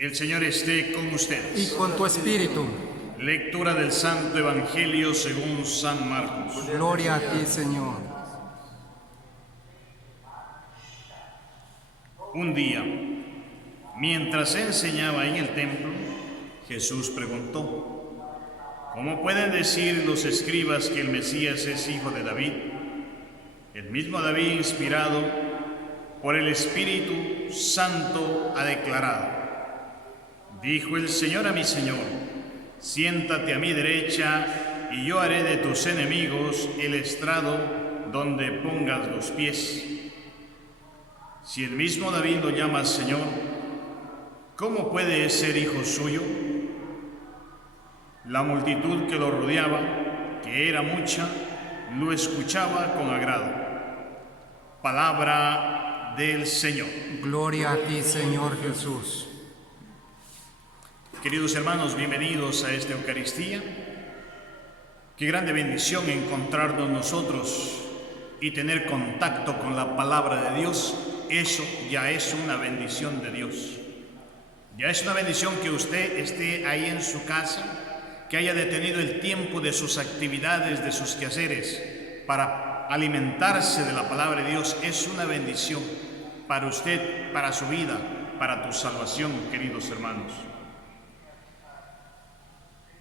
El Señor esté con ustedes. Y con tu espíritu. Lectura del Santo Evangelio según San Marcos. Gloria a ti, Señor. Un día, mientras enseñaba en el templo, Jesús preguntó: ¿cómo pueden decir los escribas que el Mesías es hijo de David? El mismo David, inspirado por el Espíritu Santo, ha declarado: dijo el Señor a mi Señor, siéntate a mi derecha y yo haré de tus enemigos el estrado donde pongas los pies. Si el mismo David lo llama Señor, ¿cómo puede ser hijo suyo? La multitud que lo rodeaba, que era mucha, lo escuchaba con agrado. Palabra del Señor. Gloria a ti, Señor Jesús. Queridos hermanos, bienvenidos a esta Eucaristía. Qué grande bendición encontrarnos nosotros y tener contacto con la palabra de Dios. Eso ya es una bendición de Dios. Ya es una bendición que usted esté ahí en su casa, que haya detenido el tiempo de sus actividades, de sus quehaceres, para alimentarse de la palabra de Dios. Es una bendición para usted, para su vida, para tu salvación, queridos hermanos.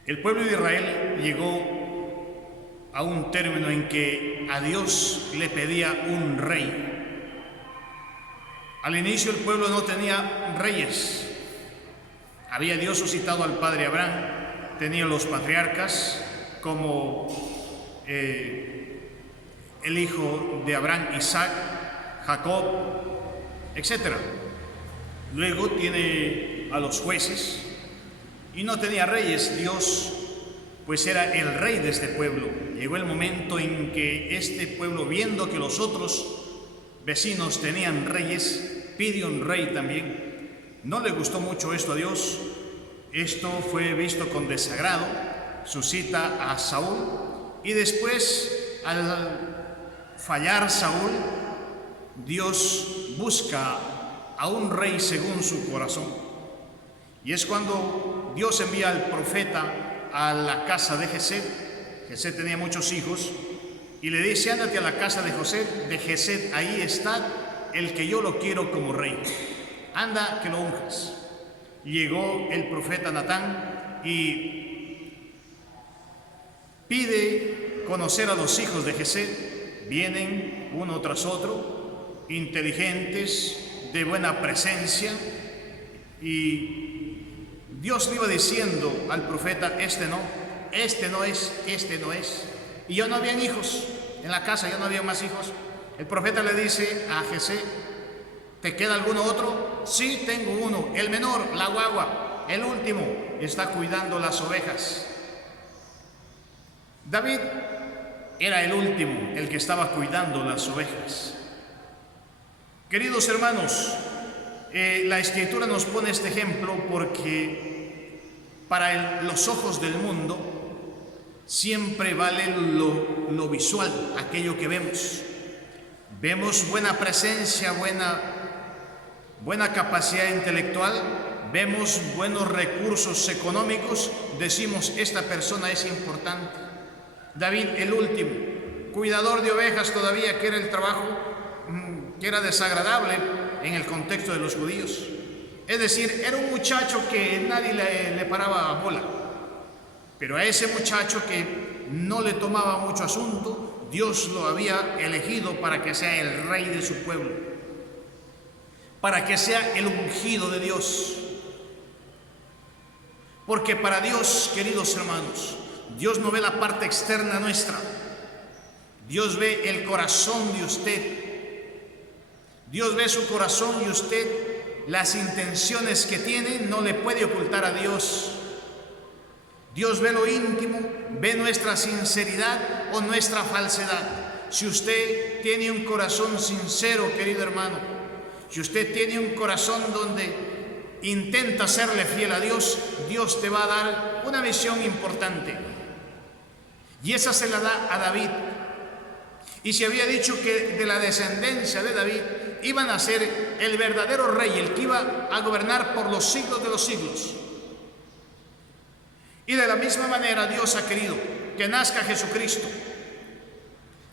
El pueblo de Israel llegó a un término en que a Dios le pedía un rey. Al inicio el pueblo no tenía reyes. Había Dios suscitado al padre Abraham, tenía los patriarcas como el hijo de Abraham, Isaac, Jacob, etc. Luego tiene a los jueces y no tenía reyes. Dios pues era el rey de este pueblo. Llegó el momento en que este pueblo, viendo que los otros vecinos tenían reyes, pide un rey también. No le gustó mucho esto a Dios. Esto fue visto con desagrado. Suscita a Saúl y después, al fallar Saúl, Dios busca a un rey según su corazón. Y es cuando Dios envía al profeta a la casa de Jesed. Jesed tenía muchos hijos y le dice: ándate a la casa de Jesed, ahí está el que yo lo quiero como rey. Anda, que lo unjas. Llegó el profeta Natán y pide conocer a los hijos de Jesed. Vienen uno tras otro, inteligentes, de buena presencia, y Dios le iba diciendo al profeta: este no es. Y ya no habían hijos en la casa, ya no había más hijos. El profeta le dice a Jesé: ¿te queda alguno otro? Sí, tengo uno, el menor, la guagua, el último, está cuidando las ovejas. David era el último, el que estaba cuidando las ovejas. Queridos hermanos, la Escritura nos pone este ejemplo porque para los ojos del mundo siempre vale lo visual, aquello que vemos. Vemos buena presencia, buena capacidad intelectual, vemos buenos recursos económicos, decimos: esta persona es importante. David, el último, cuidador de ovejas todavía, que era el trabajo que era desagradable en el contexto de los judíos. Es decir, era un muchacho que nadie le paraba bola. Pero a ese muchacho que no le tomaba mucho asunto, Dios lo había elegido para que sea el rey de su pueblo, para que sea el ungido de Dios. Porque para Dios, queridos hermanos, Dios no ve la parte externa nuestra. Dios ve el corazón de usted. Dios ve su corazón y usted, las intenciones que tiene, no le puede ocultar a Dios. Dios ve lo íntimo, ve nuestra sinceridad o nuestra falsedad. Si usted tiene un corazón sincero, querido hermano, si usted tiene un corazón donde intenta serle fiel a Dios, Dios te va a dar una misión importante. Y esa se la da a David. Y se había dicho que de la descendencia de David iban a ser el verdadero rey, el que iba a gobernar por los siglos de los siglos. Y de la misma manera Dios ha querido que nazca Jesucristo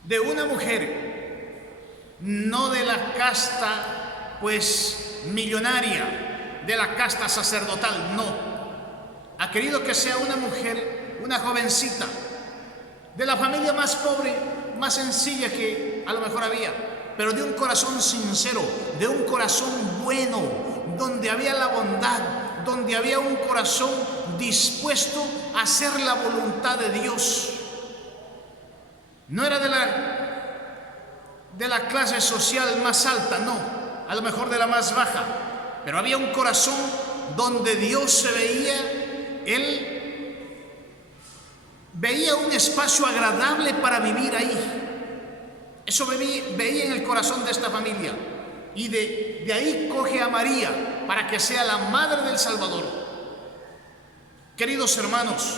de una mujer, no de la casta pues millonaria, de la casta sacerdotal, no. Ha querido que sea una mujer, una jovencita, de la familia más pobre, más sencilla que a lo mejor había, pero de un corazón sincero, de un corazón bueno, donde había la bondad, donde había un corazón dispuesto a hacer la voluntad de Dios. No era de la clase social más alta, no, a lo mejor de la más baja, pero había un corazón donde Dios se veía, Él veía un espacio agradable para vivir ahí. Eso veía en el corazón de esta familia, y de ahí coge a María para que sea la madre del Salvador. Queridos hermanos,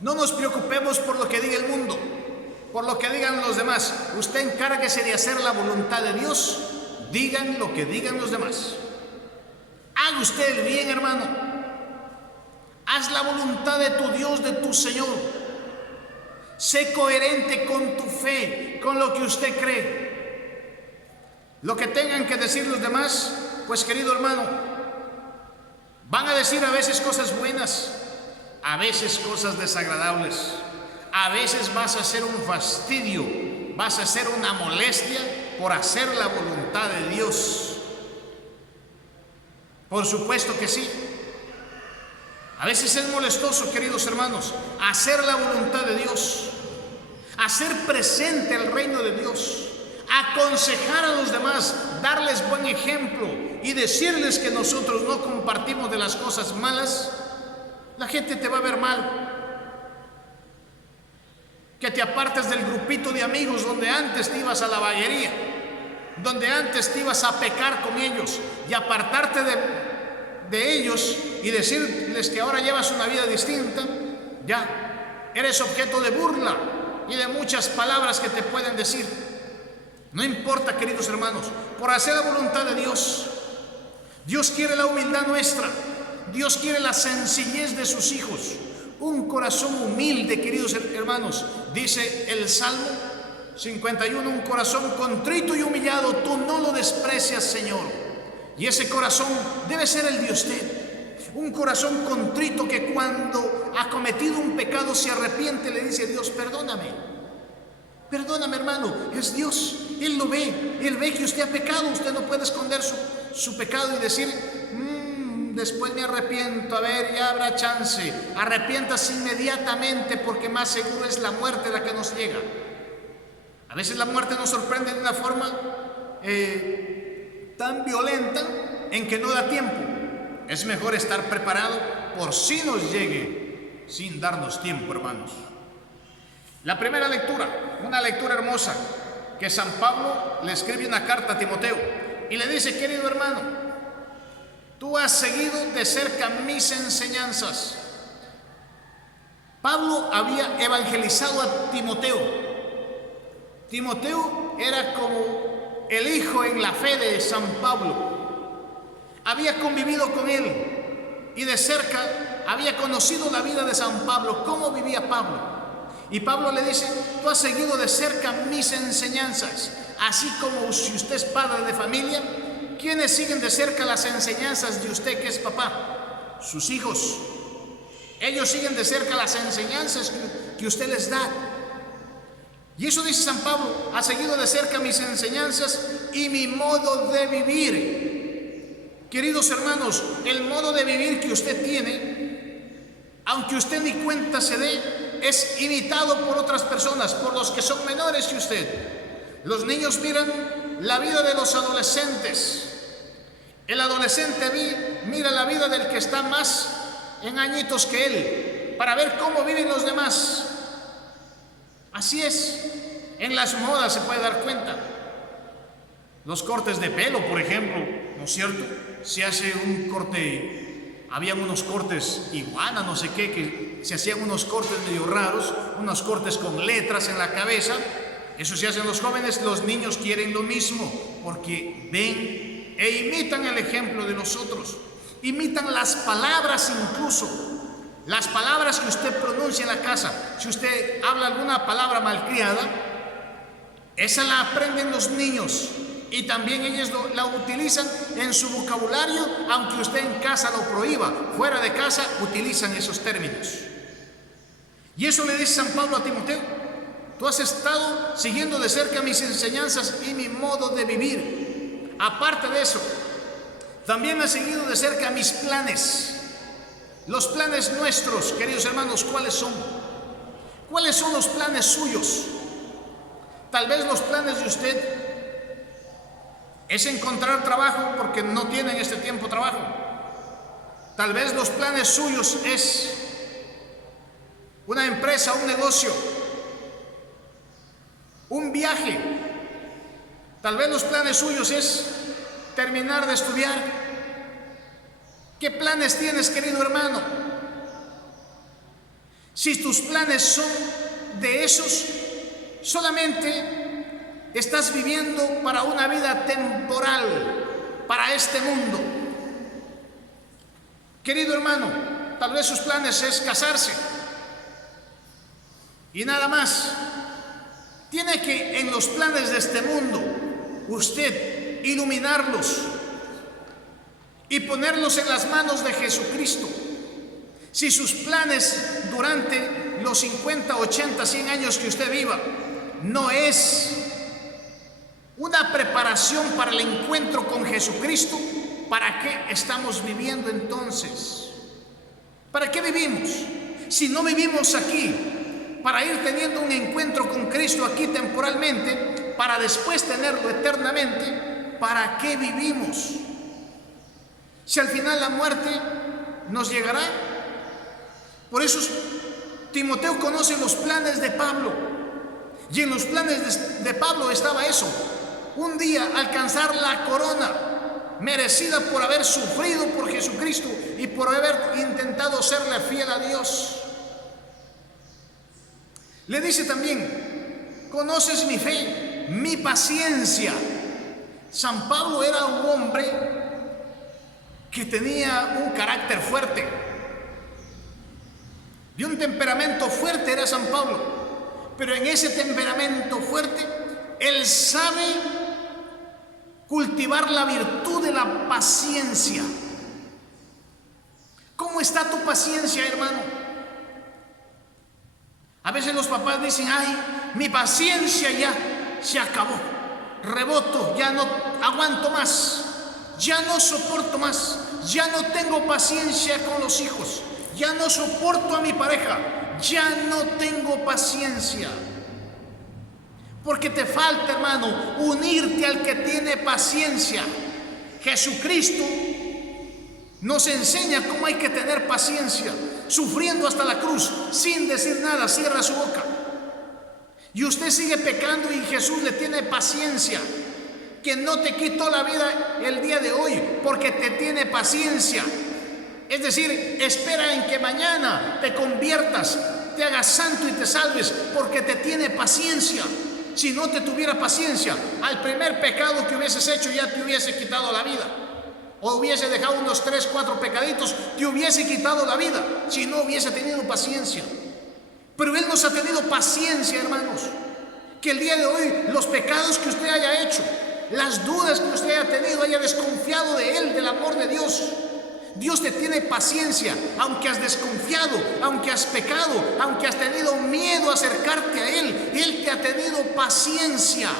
no nos preocupemos por lo que diga el mundo, por lo que digan los demás. Usted encárguese de hacer la voluntad de Dios, digan lo que digan los demás. Haga usted el bien, hermano. Haz la voluntad de tu Dios, de tu Señor. Sé coherente con tu fe, con lo que usted cree. Lo que tengan que decir los demás, pues querido hermano, van a decir a veces cosas buenas, a veces cosas desagradables, a veces vas a ser un fastidio, vas a ser una molestia por hacer la voluntad de Dios. Por supuesto que sí. A veces es molestoso, queridos hermanos, hacer la voluntad de Dios, hacer presente el reino de Dios, aconsejar a los demás, darles buen ejemplo y decirles que nosotros no compartimos de las cosas malas. La gente te va a ver mal. Que te apartes del grupito de amigos donde antes te ibas a la vaguería, donde antes te ibas a pecar con ellos, y apartarte de ellos y decirles que ahora llevas una vida distinta. Ya eres objeto de burla y de muchas palabras que te pueden decir. No importa, queridos hermanos, por hacer la voluntad de Dios. Dios quiere la humildad nuestra, Dios quiere la sencillez de sus hijos, un corazón humilde, queridos hermanos. Dice el Salmo 51, un corazón contrito y humillado tú no lo desprecias, Señor. Y ese corazón debe ser el de usted, un corazón contrito que cuando ha cometido un pecado se arrepiente, le dice a Dios: perdóname, perdóname, hermano. Es Dios, Él lo ve, Él ve que usted ha pecado. Usted no puede esconder su pecado y decir: después me arrepiento, a ver, ya habrá chance. Arrepiéntase inmediatamente, porque más seguro es la muerte la que nos llega. A veces la muerte nos sorprende de una forma tan violenta en que no da tiempo. Es mejor estar preparado por si nos llegue sin darnos tiempo, hermanos. La primera lectura, una lectura hermosa, que San Pablo le escribe una carta a Timoteo y le dice: querido hermano, tú has seguido de cerca mis enseñanzas. Pablo había evangelizado a Timoteo. Timoteo era como el hijo en la fe de San Pablo. Había convivido con él y de cerca había conocido la vida de San Pablo, cómo vivía Pablo. Y Pablo le dice: tú has seguido de cerca mis enseñanzas. Así como si usted es padre de familia, ¿quiénes siguen de cerca las enseñanzas de usted que es papá? Sus hijos. Ellos siguen de cerca las enseñanzas que usted les da. Y eso dice San Pablo: ha seguido de cerca mis enseñanzas y mi modo de vivir. Queridos hermanos, el modo de vivir que usted tiene, aunque usted ni cuenta se dé, es imitado por otras personas, por los que son menores que usted. Los niños miran la vida de los adolescentes. El adolescente mira la vida del que está más en añitos que él, para ver cómo viven los demás. Así es, en las modas se puede dar cuenta. Los cortes de pelo, por ejemplo, ¿no es cierto? Se hace un corte, habían unos cortes iguana, no sé qué, que se hacían unos cortes medio raros, unos cortes con letras en la cabeza, Eso se hacen los jóvenes, los niños quieren lo mismo, porque ven e imitan el ejemplo de nosotros. Imitan las palabras incluso, las palabras que usted pronuncia en la casa. Si usted habla alguna palabra malcriada, esa la aprenden los niños y también ellos la utilizan en su vocabulario, aunque usted en casa lo prohíba. Fuera de casa utilizan esos términos. Y eso le dice San Pablo a Timoteo: tú has estado siguiendo de cerca mis enseñanzas y mi modo de vivir. Aparte de eso, también has seguido de cerca mis planes. Los planes nuestros, queridos hermanos, ¿cuáles son? ¿Cuáles son los planes suyos? Tal vez los planes de usted es encontrar trabajo porque no tiene en este tiempo trabajo. Tal vez los planes suyos es una empresa, un negocio, un viaje. Tal vez los planes suyos es terminar de estudiar. ¿Qué planes tienes, querido hermano? Si tus planes son de esos, solamente estás viviendo para una vida temporal, para este mundo. Querido hermano, tal vez sus planes es casarse y nada más. Tiene que en los planes de este mundo usted iluminarlos y ponerlos en las manos de Jesucristo. Si sus planes durante los 50, 80, 100 años que usted viva no es una preparación para el encuentro con Jesucristo, ¿para qué estamos viviendo entonces? ¿Para qué vivimos? Si no vivimos aquí para ir teniendo un encuentro con Cristo aquí temporalmente, para después tenerlo eternamente, ¿para qué vivimos? Si al final la muerte nos llegará. Por eso Timoteo conoce los planes de Pablo, y en los planes de Pablo estaba eso: un día alcanzar la corona merecida por haber sufrido por Jesucristo y por haber intentado serle fiel a Dios. Le dice también: conoces mi fe, mi paciencia. San Pablo era un hombre que tenía un carácter fuerte, de un temperamento fuerte era San Pablo, pero en ese temperamento fuerte él sabe cultivar la virtud de la paciencia. ¿Cómo está tu paciencia, hermano? A veces los papás dicen: ay, mi paciencia ya se acabó, reboto, ya no aguanto más, ya no soporto más, ya no tengo paciencia con los hijos, ya no soporto a mi pareja, ya no tengo paciencia. Porque te falta, hermano, unirte al que tiene paciencia. Jesucristo nos enseña cómo hay que tener paciencia, sufriendo hasta la cruz, sin decir nada, cierra su boca. Y usted sigue pecando y Jesús le tiene paciencia, que no te quitó la vida el día de hoy, porque te tiene paciencia. Es decir, espera en que mañana te conviertas, te hagas santo y te salves, porque te tiene paciencia. Si no te tuviera paciencia, al primer pecado que hubieses hecho ya te hubiese quitado la vida, o hubiese dejado unos 3, 4 pecaditos, te hubiese quitado la vida, si no hubiese tenido paciencia. Pero Él nos ha tenido paciencia, hermanos. Que el día de hoy los pecados que usted haya hecho, las dudas que usted haya tenido, haya desconfiado de Él, del amor de Dios, Dios te tiene paciencia, aunque has desconfiado, aunque has pecado, aunque has tenido miedo a acercarte a Él, Él te ha tenido paciencia,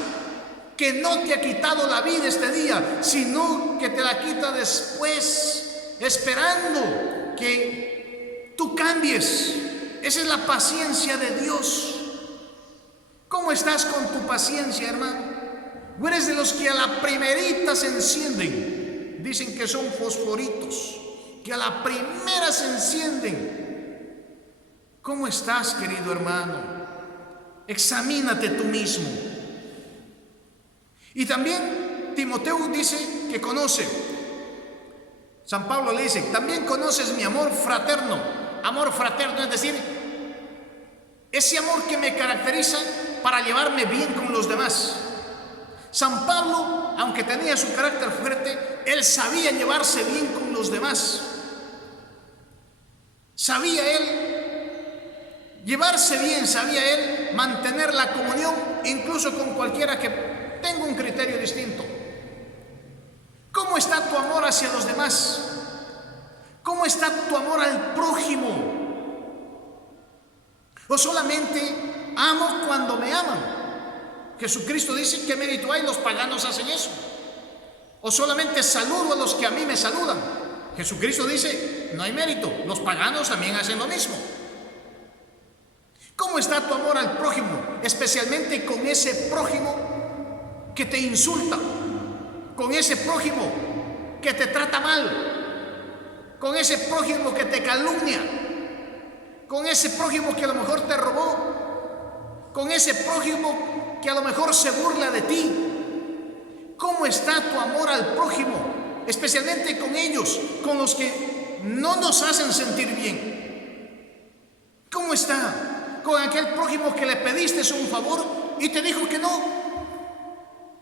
que no te ha quitado la vida este día, sino que te la quita después, esperando que tú cambies. Esa es la paciencia de Dios. ¿Cómo estás con tu paciencia, hermano? ¿O eres de los que a la primerita se encienden? Dicen que son fosforitos, que a la primera se encienden. ¿Cómo estás, querido hermano? Examínate tú mismo. Y también Timoteo dice que conoce. San Pablo le dice: también conoces mi amor fraterno. Amor fraterno, es decir, ese amor que me caracteriza para llevarme bien con los demás. San Pablo, aunque tenía su carácter fuerte, él sabía llevarse bien con los demás. Sabía él llevarse bien, sabía él mantener la comunión incluso con cualquiera que tenga un criterio distinto. ¿Cómo está tu amor hacia los demás? ¿Cómo está tu amor al prójimo? ¿O solamente amo cuando me aman? Jesucristo dice: ¿qué mérito hay? Los paganos hacen eso. ¿O solamente saludo a los que a mí me saludan? Jesucristo dice: no hay mérito, los paganos también hacen lo mismo. ¿Cómo está tu amor al prójimo? Especialmente con ese prójimo que te insulta, con ese prójimo que te trata mal, con ese prójimo que te calumnia, con ese prójimo que a lo mejor te robó, con ese prójimo que a lo mejor se burla de ti. ¿Cómo está tu amor al prójimo? Especialmente con ellos, con los que no nos hacen sentir bien. ¿Cómo está con aquel prójimo que le pediste un favor y te dijo que no?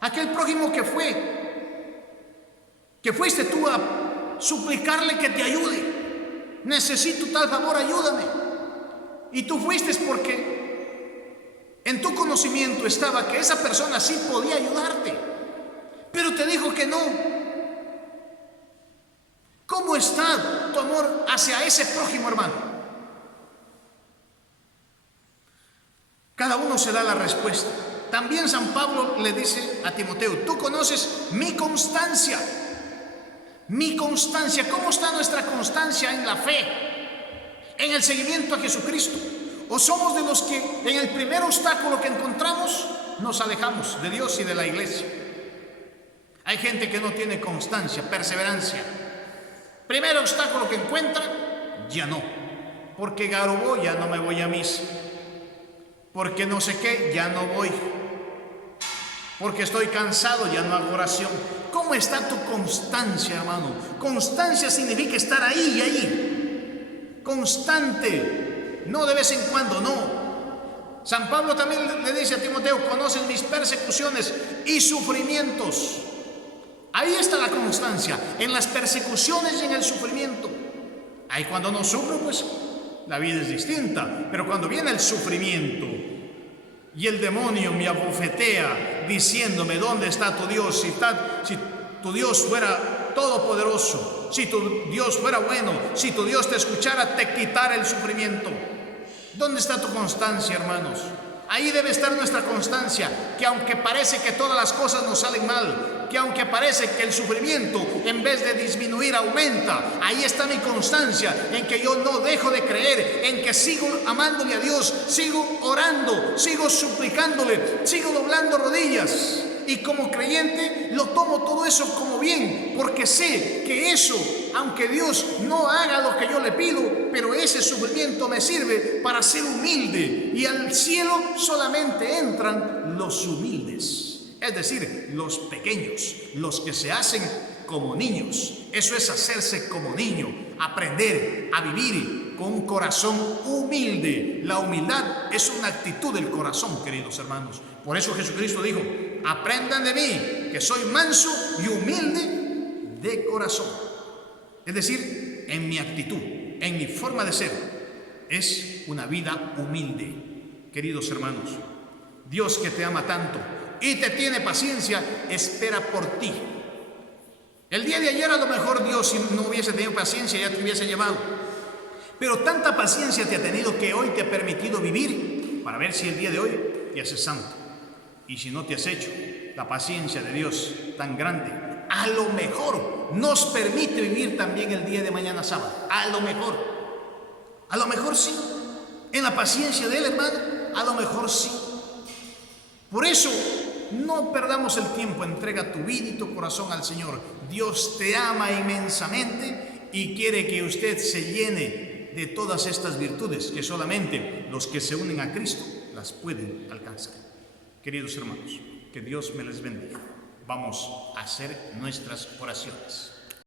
Aquel prójimo que fuiste tú a suplicarle que te ayude. Necesito tal favor, ayúdame. Y tú fuiste porque en tu conocimiento estaba que esa persona sí podía ayudarte, pero te dijo que no. ¿Cómo está tu amor hacia ese prójimo, hermano? Cada uno se da la respuesta. También San Pablo le dice a Timoteo: tú conoces mi constancia. Mi constancia. ¿Cómo está nuestra constancia en la fe, en el seguimiento a Jesucristo? ¿O somos de los que en el primer obstáculo que encontramos nos alejamos de Dios y de la iglesia? Hay gente que no tiene constancia, perseverancia. Primer obstáculo que encuentra, ya no. Porque garobó, ya no me voy a misa. Porque no sé qué, ya no voy. Porque estoy cansado, ya no hago oración. ¿Cómo está tu constancia, hermano? Constancia significa estar ahí y ahí. Constante, no de vez en cuando, no. San Pablo también le dice a Timoteo: conoces mis persecuciones y sufrimientos. Ahí está la constancia, en las persecuciones y en el sufrimiento. Ahí cuando no sufro, pues la vida es distinta. Pero cuando viene el sufrimiento y el demonio me abofetea diciéndome: ¿dónde está tu Dios? Si tu Dios fuera todopoderoso, si tu Dios fuera bueno, si tu Dios te escuchara, te quitara el sufrimiento. ¿Dónde está tu constancia, hermanos? Ahí debe estar nuestra constancia, que aunque parece que todas las cosas nos salen mal, que aunque parece que el sufrimiento en vez de disminuir aumenta, ahí está mi constancia, en que yo no dejo de creer, en que sigo amándole a Dios, sigo orando, sigo suplicándole, sigo doblando rodillas. Y como creyente lo tomo todo eso como bien, porque sé que eso, aunque Dios no haga lo que yo le pido, pero ese sufrimiento me sirve para ser humilde, y al cielo solamente entran los humildes, es decir, los pequeños, los que se hacen como niños. Eso es hacerse como niño, aprender a vivir con un corazón humilde. La humildad es una actitud del corazón, queridos hermanos. Por eso Jesucristo dijo: aprendan de mí, que soy manso y humilde de corazón. Es decir, en mi actitud, en mi forma de ser, es una vida humilde. Queridos hermanos, Dios, que te ama tanto y te tiene paciencia, espera por ti. El día de ayer a lo mejor Dios, si no hubiese tenido paciencia, ya te hubiese llevado. Pero tanta paciencia te ha tenido que hoy te ha permitido vivir para ver si el día de hoy te haces santo. Y si no te has hecho, la paciencia de Dios tan grande, a lo mejor nos permite vivir también el día de mañana sábado. A lo mejor sí. En la paciencia de Él, hermano, a lo mejor sí. Por eso, no perdamos el tiempo, entrega tu vida y tu corazón al Señor. Dios te ama inmensamente y quiere que usted se llene de todas estas virtudes que solamente los que se unen a Cristo las pueden alcanzar. Queridos hermanos, que Dios me les bendiga. Vamos a hacer nuestras oraciones.